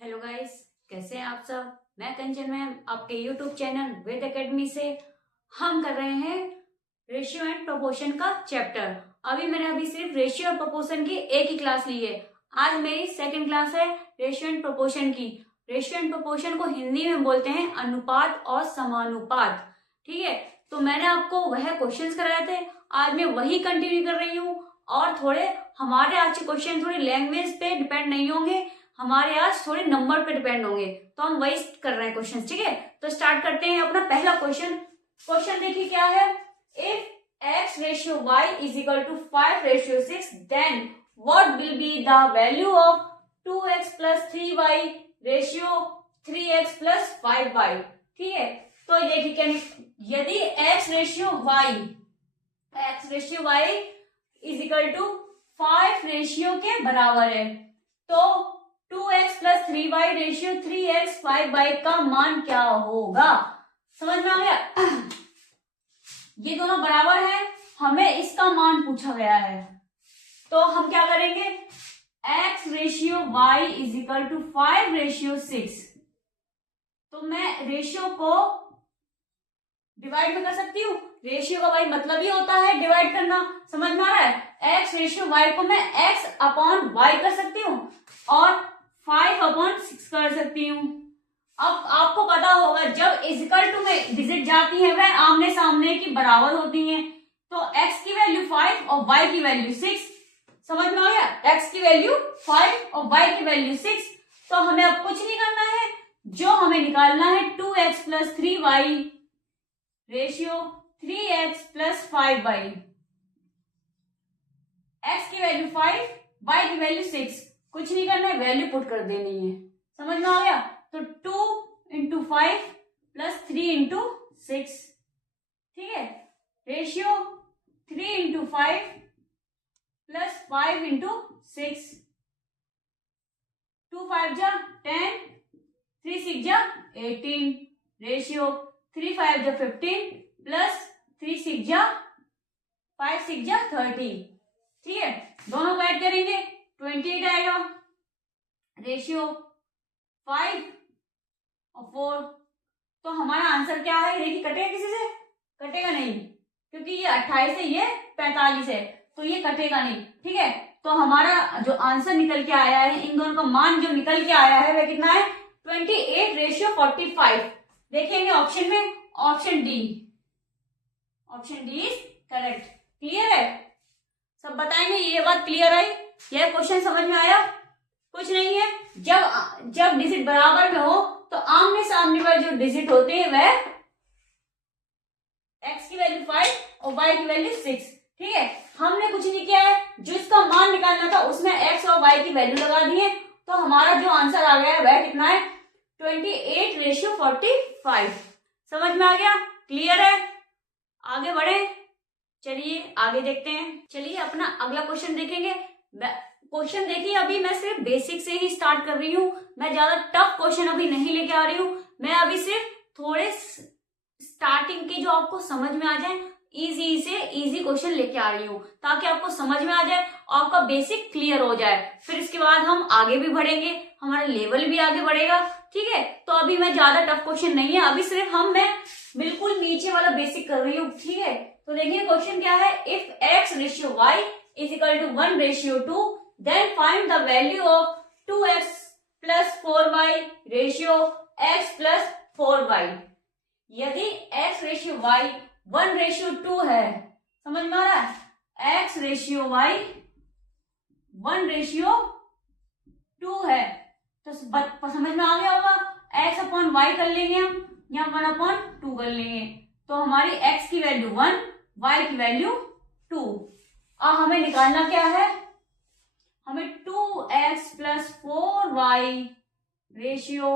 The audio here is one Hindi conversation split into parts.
हेलो गाइस, कैसे हैं आप सब। मैं कंचन मैम आपके यूट्यूब चैनल वेद एकेडमी से हम कर रहे हैं रेशियो एंड प्रोपोर्शन का चैप्टर। मैंने सिर्फ रेशियो और प्रोपोर्शन की एक ही क्लास ली है। आज मेरी सेकंड क्लास है रेशियो एंड प्रोपोर्शन की। रेशियो एंड प्रोपोर्शन को हिंदी में बोलते हैं अनुपात और समानुपात। ठीक है, तो मैंने आपको वह क्वेश्चंस कराए थे, आज मैं वही कंटिन्यू कर रही हूँ। और थोड़े हमारे आज के क्वेश्चन थोड़ी लैंग्वेज पे डिपेंड नहीं होंगे, हमारे आज थोड़े नंबर पे डिपेंड होंगे, तो हम वही कर रहे हैं क्वेश्चन। ठीक है, तो स्टार्ट करते हैं अपना पहला क्वेश्चन। क्वेश्चन देखिए क्या है। If x ratio y is equal to 5 ratio 6 then what will be the value of 2x plus 3y ratio 3x plus 5y। ठीक है, तो ये ठीक है, यदि x ratio y is equal to 5 ratio के बराबर है, तो 2x plus 3y ratio 3x 5y का मान क्या होगा। समझ में आ गया। ये दोनों बराबर है, हमें इसका मान पूछा गया है, तो हम क्या करेंगे। x ratio y is equal to 5 ratio 6, तो मैं रेशियो को डिवाइड में कर सकती हूँ। रेशियो का भाई मतलब ही होता है डिवाइड करना, समझ में आ रहा है। x रेशियो y को मैं x अपॉन y कर सकती हूँ और 5 अपॉन 6 कर सकती हूँ। अब आपको पता होगा जब इक्वल टू में डिजिट जाती है वह आमने सामने की बराबर होती हैं, तो x की वैल्यू 5 और y की वैल्यू 6। समझ में आ गया, x की वैल्यू 5 और y की वैल्यू 6। तो हमें अब कुछ नहीं करना है, जो हमें निकालना है 2x plus 3y ratio 3x plus 5y। x की वैल्यू 5, y की वैल्यू 6, कुछ नहीं करना है, वैल्यू पुट कर देनी है। समझ में आ गया, तो 2 इंटू 5 प्लस 3 इंटू 6। ठीक है, रेशियो 3 इंटू 5 प्लस 5 इंटू 6। 2 5 जा 10, 3 6 जा 18, रेशियो 3 5 जा 15 प्लस 3 6 जा 5 6 जा 30। ठीक है, दोनों को ऐड करेंगे 28 आएगा, रेशियो 5 और 4। तो हमारा आंसर क्या है, देखिए कटेगा किसी से, कटेगा नहीं, क्योंकि ये 28 है ये 45 है, तो ये कटेगा नहीं। ठीक है, तो हमारा जो आंसर निकल के आया है, इन दोनों का मान जो निकल के आया है वह कितना है 28 रेशियो 45। देखेंगे ऑप्शन में, option D is correct. Clear है, सब बताएंगे। ये बात क्लियर आई, यह क्वेश्चन समझ में आया। कुछ नहीं है, जब डिजिट बराबर में हो तो आमने सामने वाले जो डिजिट होते हैं वह x की वैल्यू 5 और y की वैल्यू 6। ठीक है, हमने कुछ नहीं किया है, जो इसका मान निकालना था उसमें x और y की वैल्यू लगा दी है, तो हमारा जो आंसर आ गया है वह कितना है 28 रेशियो 45। समझ में आ गया, क्लियर है। आगे बढ़े, चलिए आगे देखते हैं। चलिए अपना अगला क्वेश्चन देखेंगे। क्वेश्चन देखिए, अभी मैं सिर्फ बेसिक से ही स्टार्ट कर रही हूँ, मैं ज्यादा टफ क्वेश्चन अभी नहीं लेके आ रही हूँ। मैं अभी सिर्फ थोड़े स्टार्टिंग के जो आपको समझ में आ जाए, इजी से इजी क्वेश्चन लेके आ रही हूँ, ताकि आपको समझ में आ जाए और आपका बेसिक क्लियर हो जाए। फिर इसके बाद हम आगे भी बढ़ेंगे, हमारा लेवल भी आगे बढ़ेगा। ठीक है, तो अभी मैं ज्यादा टफ क्वेश्चन नहीं है, अभी सिर्फ मैं बिल्कुल नीचे वाला बेसिक कर रही हूँ। ठीक है, तो देखिए क्वेश्चन क्या है। If x ratio y is equal to 1 ratio 2 then find the value of 2x plus 4y ratio x plus 4y। यदि x रेशियो y 1 रेशियो 2 है, समझ में आ रहा है, x रेशियो y 1 रेशियो 2 है, तो समझ में आ गया होगा। x अपॉन y कर लेंगे हम, या 1 अपॉन 2 कर लेंगे, तो हमारी x की वैल्यू 1, y की वैल्यू 2। अब हमें निकालना क्या है, हमें 2x plus 4y ratio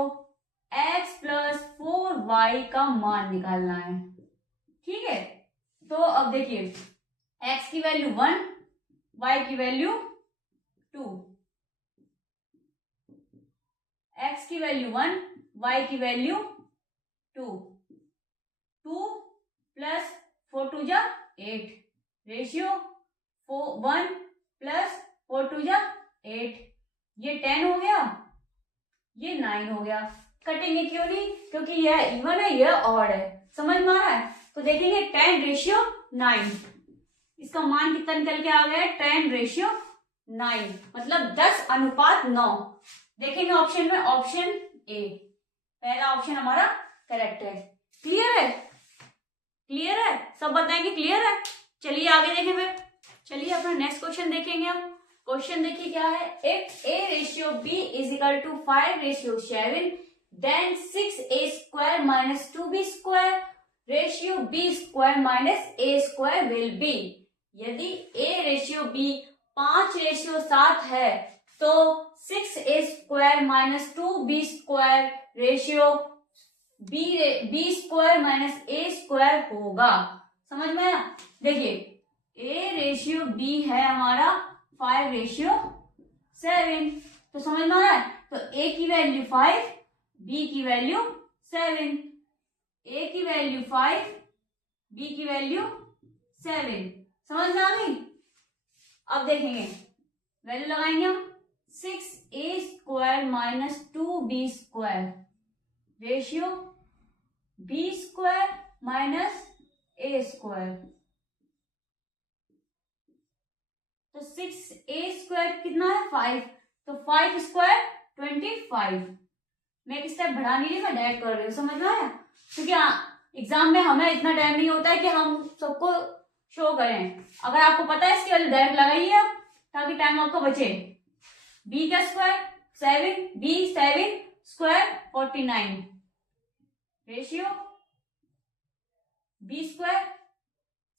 x plus 4y का मान निकालना है। ठीक है, तो अब देखिए x की वैल्यू 1, y की वैल्यू 2, x की वैल्यू 1, y की वैल्यू 2, 2 प्लस 4 2 जा 8 रेशियो 1 प्लस 4 2 जा 8, ये 10 हो गया, ये 9 हो गया। कटेंगे क्यों नहीं, क्योंकि यह इवन है, यह ऑड है। समझ में आ रहा है? तो देखेंगे 10:9, इसका मान कितना निकल के आ गया है? 10:9, मतलब 10:9। देखेंगे ऑप्शन में, ऑप्शन ए, पहला ऑप्शन हमारा करेक्ट है। क्लियर है? क्लियर है? सब बताएंगे क्लियर है? चलिए आगे देखें फिर। चलिए अपना नेक्स्ट क्वेश्चन देखेंगे हम। क्वेश्चन देखिए क्या है। If a/b is equal to 5:7, then 6a² minus 2b² ratio b² minus a² will be. यदि a/b 5:7 है तो 6a² minus 2b² ratio b² minus a² होगा। समझ में आया? देखिए a/b है हमारा 5:7, तो समझ में आ रहा है? तो a की वैल्यू 5, b की वैल्यू 7, a की वैल्यू 5, b की वैल्यू 7। समझ में आ गई? अब देखेंगे, वैल्यू लगाएंगे हम। 6a² minus 2b² ratio b² minus a²। तो 6a² कितना है? 5, तो 5² 25। मैं एक स्टेप बढ़ा नहीं रही, मैं डायरेक्ट कर रही हूँ। समझ में आया? क्योंकि एग्जाम में हमें इतना टाइम नहीं होता है कि हम सबको शो करें। अगर आपको पता है इसकी वैल्यू डायरेक्ट लगाइए आप, ताकि टाइम आपका बचे। b का square 7, b7 square 49 ratio b²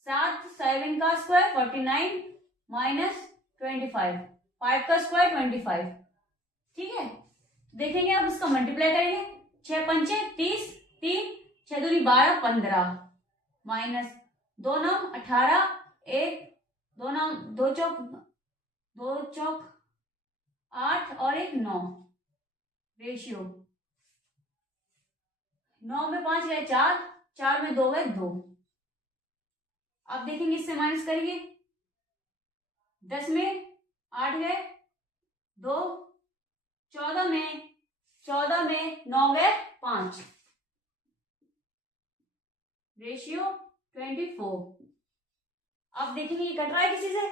7 का स्क्वायर 49 माइनस 25, 5 का स्क्वायर 25। ठीक है, देखेंगे अब इसका मल्टीप्लाई करेंगे। 6 पंचे 30, 3 6 दूनी 12 15 माइनस 2 9 18, 1 2 9 2 चौक 8 और 1 9 रेशियो 9 में 5 गए 4, 4 में 2 गए 2। अब देखेंगे इससे माइनस करेंगे। 10 में 8 गए 2, 14 में 9 गए 5 रेशियो 24। अब देखेंगे ये कट रहा है किसी से,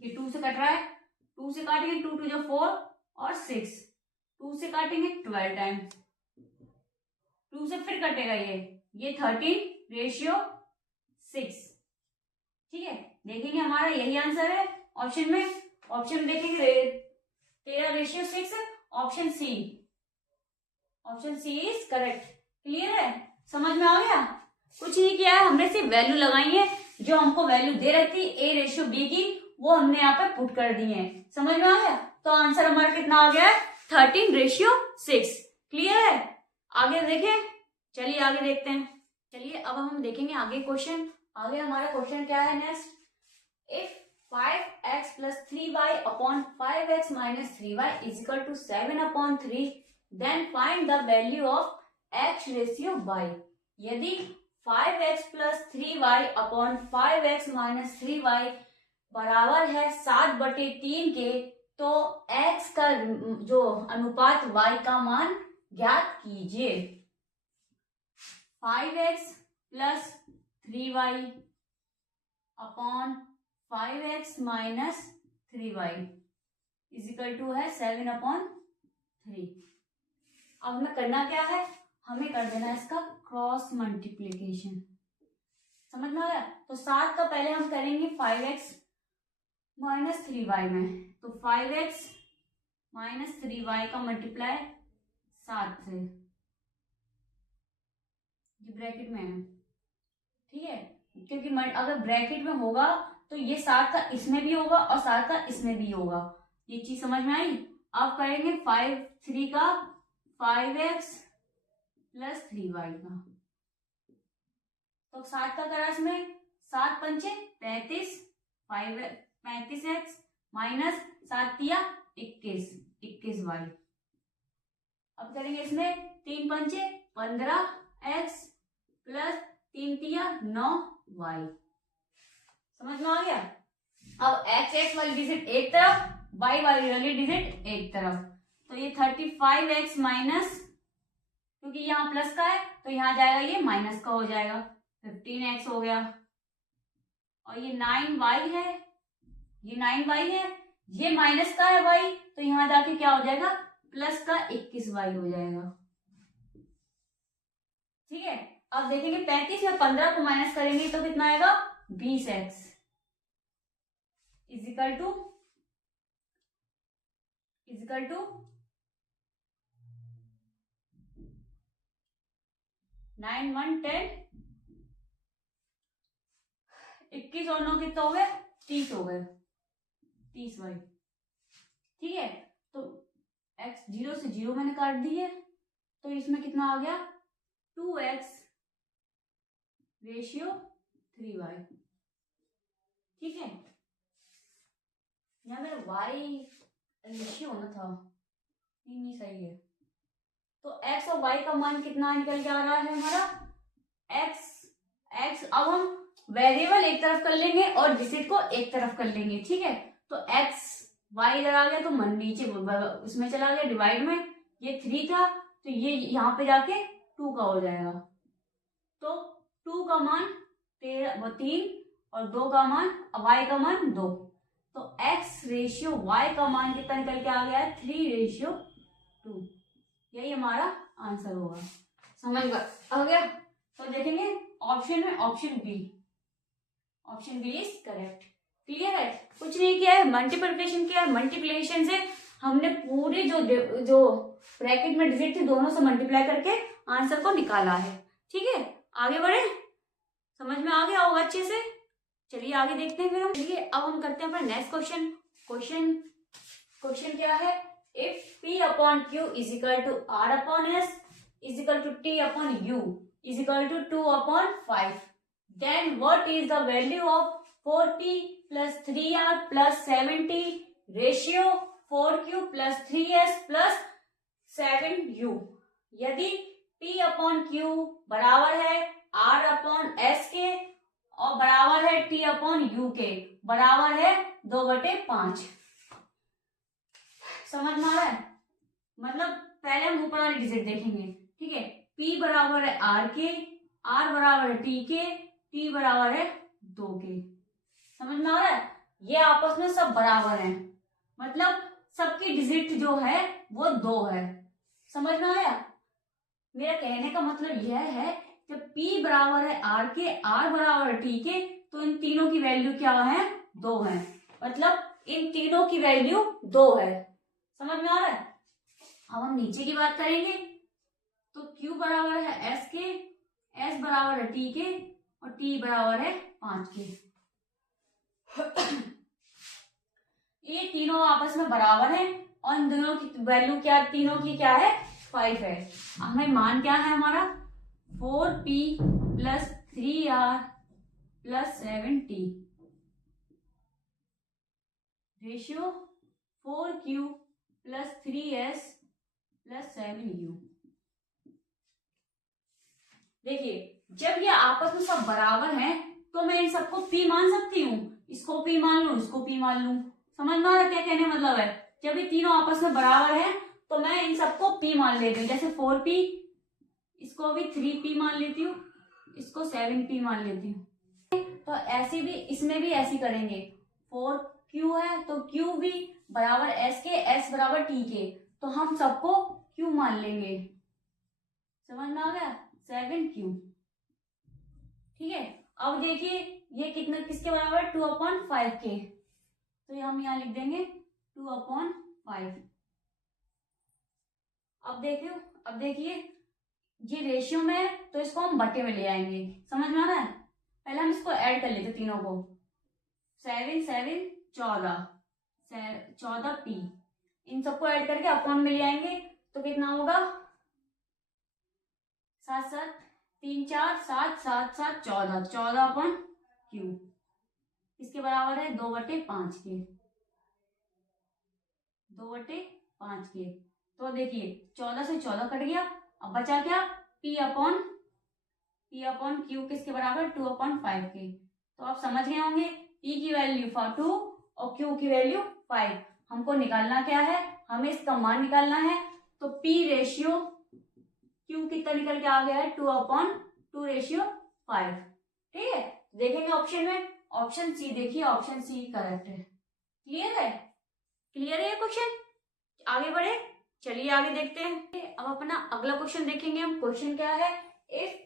ये 2 से कट रहा है। 2 से काटेंगे 2 2 जो 4 और 6, 2 से काटेंगे 12 टाइम्स, 2 से फिर कटेगा ये 13 रेशियो 6। ठीक है, देखेंगे हमारा यही आंसर है ऑप्शन में। ऑप्शन देखेंगे 13 ratio 6, option C, option C is correct. Clear है? समझ में आ गया? कुछ नहीं किया है, हमने सिर्फ वैल्यू लगाई है। जो हमको वैल्यू दे रखी a/b की, वो हमने यहाँ पे पुट कर दी है। समझ में आ गया? तो आंसर हमारा कितना आ गया है? 13:6। क्लियर है? आगे देखें, चलिए आगे देखते हैं। चलिए अब हम देखेंगे आगे क्वेश्चन। आगे हमारा क्वेश्चन क्या है next. If 5x plus 3y upon 5x minus 3y is equal to 7/3, then find the value of x ratio y। यदि 5x plus 3y upon 5x minus 3y बराबर है 7/3 के, तो x का जो अनुपात y का मान ज्ञात कीजिए। 5x plus 3y upon 5x minus 3y is equal to है 7/3। अब हमें करना क्या है? हमें कर देना है इसका क्रॉस मल्टीप्लीकेशन। समझ में आया? तो 7 का पहले हम करेंगे 5x माइनस 3y में, तो 5x माइनस 3y का मल्टीप्लाई 7 से, ये ब्रैकेट में है। ठीक है, क्योंकि अगर ब्रैकेट में होगा तो ये 7 का इसमें भी होगा और 7 का इसमें भी होगा। ये चीज समझ में आई? अब करेंगे 3 का 5x प्लस 3y का, तो 7 का करा इसमें 7 पंचे 35, 35x माइनस 7 तिया 21y। अब करेंगे इसमें 3 पंचे 15x प्लस 3 तिया 9y। समझ में आ गया? अब x वाली डिजिट एक तरफ, y वाली डिजिट एक तरफ, तो ये 35x माइनस, क्योंकि यहाँ प्लस का है तो यहाँ जाएगा ये माइनस का हो जाएगा, 15x हो गया। और ये 9y है, ये 9y है, ये माइनस का है y, तो यहाँ जाके क्या हो जाएगा प्लस का 21y हो जाएगा। ठीक है, अब देखेंगे 35 में 15 को माइनस करेंगे तो कितना आएगा 20x इजिकल टू 9 1 10, 21 और 9 कितना हो गए 30 हो गए, 30y। ठीक है, तो x 0 से 0 मैंने काट दी है, तो इसमें कितना आ गया 2x रेशियो 3y। ठीक है, यहाँ मेरा y रेशियो होना था, नहीं सही है। तो x और y का मान कितना निकल के आ रहा है हमारा x। अब हम वेरिएबल एक तरफ कर लेंगे और डिजिट को एक तरफ कर लेंगे। ठीक है, तो x y इधर आ गया तो मन नीचे उसमें चला गया डिवाइड में, ये 3 था तो ये यहाँ पे जाके 2 का हो जाएगा। तो 2 का मान 3 और 2 का मान y का मान 2, तो x रेशियो y का मान कितना निकल के आ गया है 3:2। यही हमारा आंसर होगा। समझ आ गया? तो देखेंगे ऑप्शन में option B is correct. Clear है? कुछ नहीं किया है, मल्टीप्लिकेशन किया है। मल्टीप्लिकेशन से हमने पूरी जो ब्रैकेट में डिजिट थी दोनों से मल्टीप्लाई करके आंसर को निकाला है। ठीक है, आगे बढ़े, समझ में आ गया होगा अच्छे से। चलिए आगे देखते हैं फिर हम। चलिए अब हम करते हैं अपना नेक्स्ट क्वेश्चन क्या है, if P upon Q is equal to R upon S is equal to T upon U is equal to 2 upon 5, then what is the value of 4P plus 3R plus 7T ratio 4Q plus 3S plus 7U। यदि P अपॉन Q बराबर है R अपॉन S के और बराबर है T अपॉन U के, बराबर है 2/5। समझ में आ रहा है? मतलब पहले हम ऊपर वाली डिजिट देखेंगे। ठीक है, P बराबर है R के, R बराबर है T के, T बराबर है 2 के। समझ में आ रहा है? ये आपस में सब बराबर हैं, मतलब सबकी डिजिट जो है वो 2 है। समझ में आया? मेरा कहने का मतलब यह है कि P बराबर है R के, R बराबर है T के, तो इन तीनों की वैल्यू क्या है 2 है, मतलब इन तीनों की वैल्यू 2 है। समझ में आ रहा है? अब हम नीचे की बात करेंगे तो Q बराबर है S के, S बराबर है T के और T बराबर है 5 के। ये तीनों आपस में बराबर हैं और इन दोनों की वैल्यू क्या, तीनों की क्या है 5 है। हमें मान क्या है हमारा 4P plus 3R plus 7T ratio 4Q plus 3S plus 7U। देखिए जब ये आपस में सब बराबर हैं तो मैं इन सबको P मान सकती हूँ, इसको P मान लू, इसको P मान लू। समझ में आ रहा क्या कहने मतलब है? जब ये तीनों आपस में बराबर हैं तो मैं इन सबको P मान लेती हूँ, जैसे 4P, इसको भी 3P मान लेती हूँ, इसको 7P मान लेती हूँ। तो ऐसे भी इसमें भी ऐसे करेंगे, 4Q है तो Q भी बराबर S के, S बराबर T के, तो हम सबको Q मान लेंगे। समझ में आ गया? 7Q। ठीक है, अब देखिए ये कितना किसके बराबर है 2/5 के, तो हम यहाँ लिख देंगे 2/5। अब देखिए ये रेशियो में है तो इसको हम बटे में ले आएंगे। समझ में आ रहा है? पहले हम इसको ऐड कर लेते तीनों को, 7 7 14P, इन सबको ऐड करके अपॉन में ले आएंगे तो कितना होगा 7 7 3 4 7 7 7 14, 14/Q इसके बराबर है 2/5 के, 2/5 के। तो देखिए 14 से 14 कट गया, अब बचा क्या P अपॉन Q किसके बराबर 2/5 के। तो आप समझ गए होंगे P की वैल्यू 2 और Q की वैल्यू 5। हमको निकालना क्या है हमें इसका मान निकालना है। तो P रेशियो Q कितना निकल के आ गया है 2/2/5। ठीक है, देखेंगे ऑप्शन में, ऑप्शन सी देखिए, ऑप्शन सी करेक्ट है। क्लियर है, क्लियर है ये क्वेश्चन। आगे बढ़े, चलिए आगे देखते हैं। अब अपना अगला क्वेश्चन देखेंगे हम। क्वेश्चन क्या है, इफ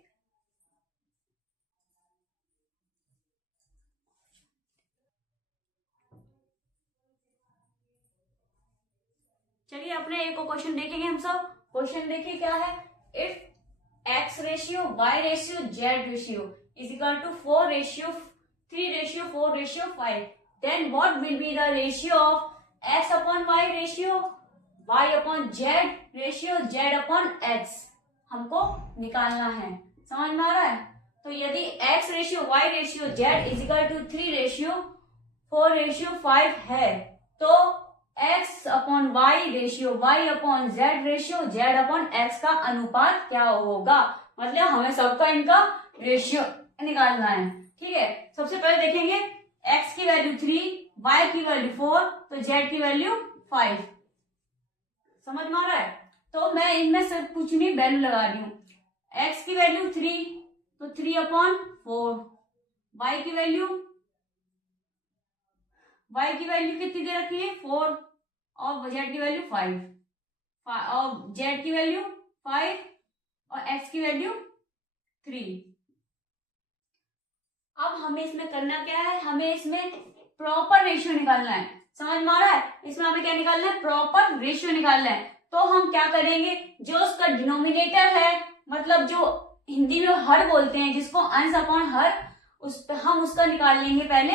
चलिए अपने एक क्वेश्चन देखेंगे हम सब। क्वेश्चन देखिए क्या है, if x ratio, y ratio, z ratio is equal to 4:3:4:5, then what will be the ratio of x upon y ratio, y upon z ratio, z upon x हमको निकालना है। समझ में आ रहा है? तो यदि x ratio, y ratio, z is equal to 3:4:5 है, तो x upon y ratio, y upon z ratio, z upon x का अनुपात क्या होगा। मतलब हमें सबका इनका रेशियो निकालना है। ठीक है, सबसे पहले देखेंगे x की वैल्यू 3, y की वैल्यू 4, तो z की वैल्यू 5। समझ में आ रहा है? तो मैं इनमें से कुछ नहीं वैल्यू लगा रही हूँ। x की वैल्यू 3, तो 3/4, y की वैल्यू कितनी दे रखी है 4, और z की वैल्यू 5, और z की वैल्यू 5 और x की वैल्यू 3। अब हमें इसमें करना क्या है, हमें इसमें प्रॉपर रेशियो निकालना है। समझ में आ रहा है? इसमें हमें क्या निकालना है, प्रॉपर रेशियो निकालना है। तो हम क्या करेंगे, जो उसका डिनोमिनेटर है, मतलब जो हिंदी में हर बोलते हैं जिसको, अंश अपॉन हर, हम उसका निकाल लेंगे पहले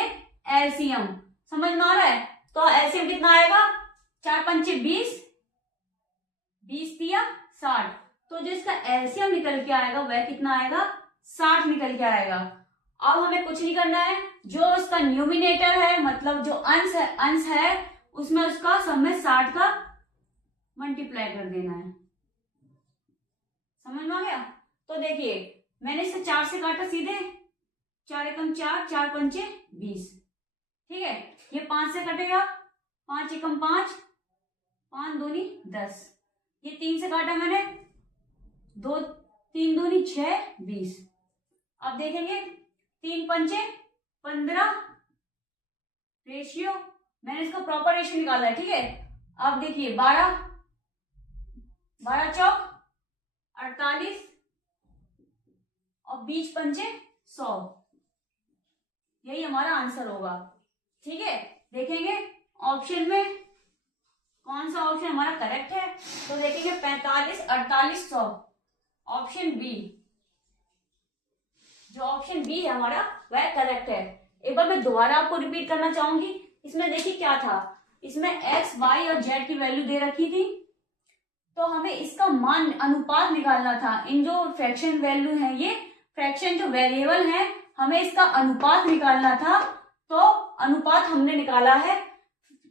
एलसीएम। समझ में आ रहा है? तो एलसीएम कितना आएगा, 4×5 20, 20×3 60। तो जो इसका एलसीएम निकल के आएगा वह कितना आएगा, 60 निकल के आएगा। अब हमें कुछ नहीं करना है, जो उसका न्यूमिनेटर है, मतलब जो अंश है उसमें उसका सब में 60 का मल्टीप्लाई कर देना है। समझ में आ गया? तो देखिए मैंने इसे 4 से काटा सीधे, 4 एकम 4, 4×5 20। ठीक है, ये 5 से कटेगा, 5 एकम 5, 5 दूनी 10। ये 3 से काटा मैंने, 2 3 दूनी 6 20। अब देखेंगे 3×5 15 रेशियो, मैंने इसका प्रॉपर रेशियो निकाला है। ठीक है, अब देखिए 12 चौक 48 और 20×5 100, यही हमारा आंसर होगा। ठीक है, देखेंगे ऑप्शन में कौन सा ऑप्शन हमारा करेक्ट है। तो देखेंगे 45 48 100, ऑप्शन बी, जो ऑप्शन बी है हमारा वह करेक्ट है। एक बार मैं दोबारा आपको रिपीट करना चाहूंगी। इसमें देखिए क्या था, इसमें x, y और z की वैल्यू दे रखी थी, तो हमें इसका मान अनुपात निकालना था। इन जो फ्रैक्शन वैल्यू है, ये फ्रैक्शन जो वेरिएबल है, हमें इसका अनुपात निकालना था। तो अनुपात हमने निकाला है।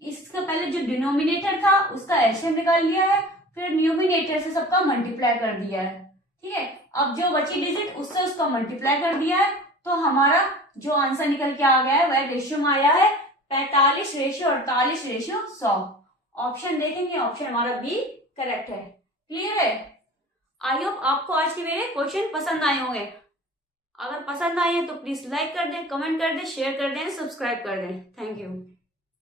इसका पहले जो डिनोमिनेटर था उसका एलसीएम निकाल लिया है, फिर न्यूमिनेटर से सबका मल्टीप्लाई कर दिया है। ठीक है, अब जो बची डिजिट उससे उसका मल्टीप्लाई कर दिया है, तो हमारा जो आंसर निकल के आ गया है वह रेशियो में आया है 45:48:100। ऑप्शन देखेंगे, ऑप्शन हमारा बी करेक्ट है। क्लियर है? आई होप आपको आज के मेरे क्वेश्चन पसंद आए होंगे। अगर पसंद आए हैं तो प्लीज लाइक कर दें, कमेंट कर दें, शेयर कर दें, सब्सक्राइब कर दें। Thank you.